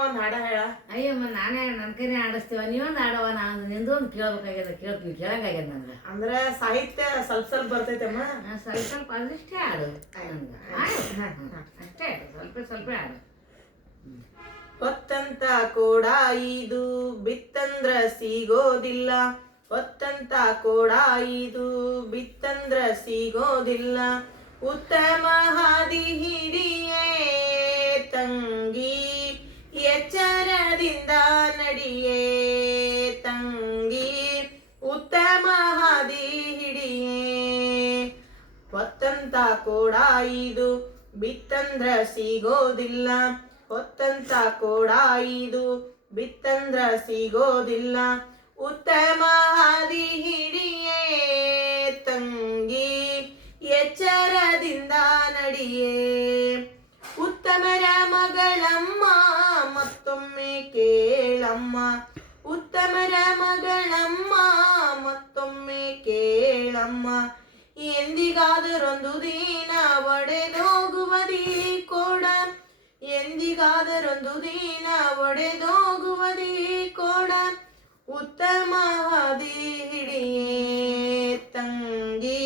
ಒಂದ್ ಹಾಡ ಹೇಳ. ಅಯ್ಯಮ್ಮ ನಾನೇ ನನ್ನ ಕೈನೇ ಆಡಿಸ್ತೀವ, ನೀವೊಂದು ಆಡವ. ನಾನು ನಿಂದು ಒಂದು ಕೇಳ್ಬೇಕಾಗ್ಯದ, ಕೇಳ್ತೀನಿ, ಕೇಳಂಗಾಗ್ಯದ ನನಗೆ. ಅಂದ್ರ ಸಾಹಿತ್ಯ ಸ್ವಲ್ಪ ಸ್ವಲ್ಪ ಬರ್ತೈತಮ್ಮ. ಸ್ವಲ್ಪ ಸ್ವಲ್ಪ ಅದಷ್ಟೇ ಆಡು ನಂಗೆ. ಅಷ್ಟೇ ಸ್ವಲ್ಪ ಸ್ವಲ್ಪ ಆಡು. ಹೊತ್ತಂತ ಕೋಡ ಇದು ಬಿತ್ತಂದ್ರ ಸಿಗೋದಿಲ್ಲ, ಹೊತ್ತಂತ ಕೋಡ ಇದು ಬಿತ್ತಂದ್ರ ಸಿಗೋದಿಲ್ಲ. ಉತ್ತಮ ಹಾದಿ ಹಿಡಿಯೇ ತಂಗಿ, ಎಚ್ಚರದಿಂದ ನಡಿಯೇ ತಂಗಿ, ಉತ್ತಮ ಹಾದಿ ಹಿಡಿಯೇ. ಹೊತ್ತಂತ ಕೋಡ ಇದು ಬಿತ್ತಂದ್ರ ಸಿಗೋದಿಲ್ಲ, ಹೊತ್ತಂತ ಕೋಡ ಇದು ಬಿತ್ತಂದ್ರ ಸಿಗೋದಿಲ್ಲ. ಉತ್ತಮ ಹಾದಿ ಹಿಡಿಯೇ ತಂಗಿ, ಎಚ್ಚರದಿಂದ ನಡಿಯೇ. ಉತ್ತಮರ ಮಗಳಮ್ಮ ಮತ್ತೊಮ್ಮೆ ಕೇಳಮ್ಮ, ಉತ್ತಮರ ಮಗಳಮ್ಮ ಮತ್ತೊಮ್ಮೆ ಕೇಳಮ್ಮ. ಎಂದಿಗಾದರೊಂದು ದಿನ ಒಡೆದೋಗುವದಿ ಕೋಡ, ಎಂದಿಗಾದರೊಂದು ದಿನ ಒಡೆದೋಗುವದಿ ಕೋಡ. ಉತ್ತಮ ಹಾದಿ ಹಿಡಿಯೇ ತಂಗಿ,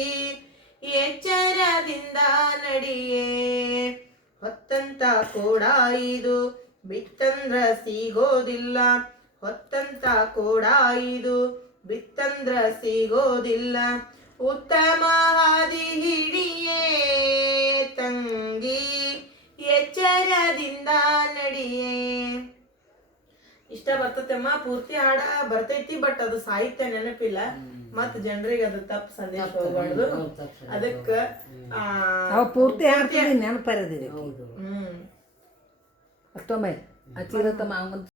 ಎಚ್ಚರದಿಂದ ನಡಿಯೇ. ಹೊತ್ತಂತ ಕೋಡ ಇದು ಬಿತ್ತಂದ್ರ ಸಿಗೋದಿಲ್ಲ, ಹೊತ್ತಂತ ಕೋಡ ಇದು ಬಿತ್ತಂದ್ರ ಸಿಗೋದಿಲ್ಲ. ಉತ್ತಮ ಹಾದಿ ಹಿಡಿಯೇ ತಂಗಿ, ಎಚ್ಚರದಿಂದ ನಡಿಯೇ. ಇಷ್ಟ ಬರ್ತೈತಮ್ಮ. ಪೂರ್ತಿ ಹಾಡ ಬರ್ತೈತಿ, ಬಟ್ ಅದು ಸಾಹಿತ್ಯ ನೆನಪಿಲ್ಲ. ಮತ್ ಜನರಿಗೆ ಅದು ತಪ್ಪು ಸಂದೇಶ ಹೋಗ್ಬಾರ್ದು. ಅದಕ್ಕ ಪೂರ್ತಿ ಹಾಡ್ತೀವಿ ನೆನಪರಿದ್ದೀವಿ. ಹೌದು. ಅಷ್ಟೊಮ್ಮೆ ಅಚಿರತಮ್ಮ